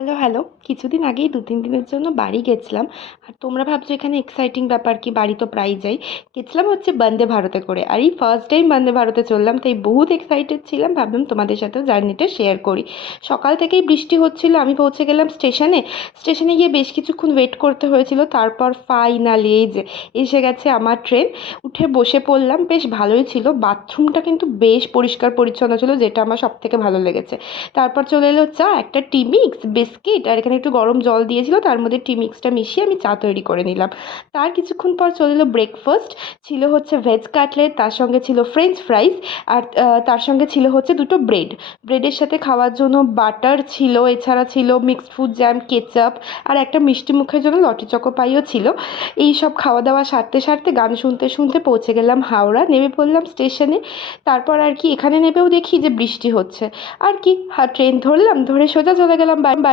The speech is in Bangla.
Hello, hello. কিছুদিন আগেই ২-৩ দিনের জন্য বাড়ি গেছিলাম। আর তোমরা ভাবছো এখানে এক্সাইটিং ব্যাপার কি, বাড়ি তো প্রায়ই যাই। গেছিলাম হচ্ছে বন্দে ভারতে করে। আর এই ফার্স্ট টাইম বন্দে ভারতে চড়লাম, তাই বহুত এক্সাইটেড ছিলাম। ভাবলাম তোমাদের সাথেও জার্নিটা শেয়ার করি। সকাল থেকেই বৃষ্টি হচ্ছিল, আমি পৌঁছে গেলাম স্টেশনে। স্টেশনে গিয়ে বেশ কিছুক্ষণ ওয়েট করতে হয়েছিল, তারপর ফাইনালি এই যে এসে গেছে আমার ট্রেন। উঠে বসে পড়লাম, বেশ ভালোই ছিল। বাথরুমটা কিন্তু বেশ পরিষ্কার পরিচ্ছন্ন ছিল, যেটা আমার সবথেকে ভালো লেগেছে। তারপর চলে এলো চা, একটা টি মিক্স, বিস্কিট, আর এখানে একটু গরম জল দিয়েছিল, তার মধ্যে টি মিক্সটা মিশিয়ে আমি চা তৈরি করে নিলাম। তার কিছুক্ষণ পর চলে এলো ব্রেকফাস্ট। ছিল হচ্ছে ভেজ কাটলেট, তার সঙ্গে ছিল ফ্রেঞ্চ ফ্রাইস, আর তার সঙ্গে ছিল হচ্ছে দুটো ব্রেড। ব্রেডের সাথে খাওয়ার জন্য বাটার ছিল, এছাড়া ছিল মিক্সড ফ্রুট জ্যাম, কেচাপ, আর একটা মিষ্টি মুখের জন্য লটি চকো পাইও ছিল। এই সব খাওয়া দাওয়া সারতে সারতে গান শুনতে শুনতে পৌঁছে গেলাম হাওড়া, নেমে পড়লাম স্টেশনে। তারপর আর কি এখানে নেমেও দেখি যে বৃষ্টি হচ্ছে। আর কি ট্রেন ধরলাম, ধরে সোজা চলে গেলাম বাড়ি।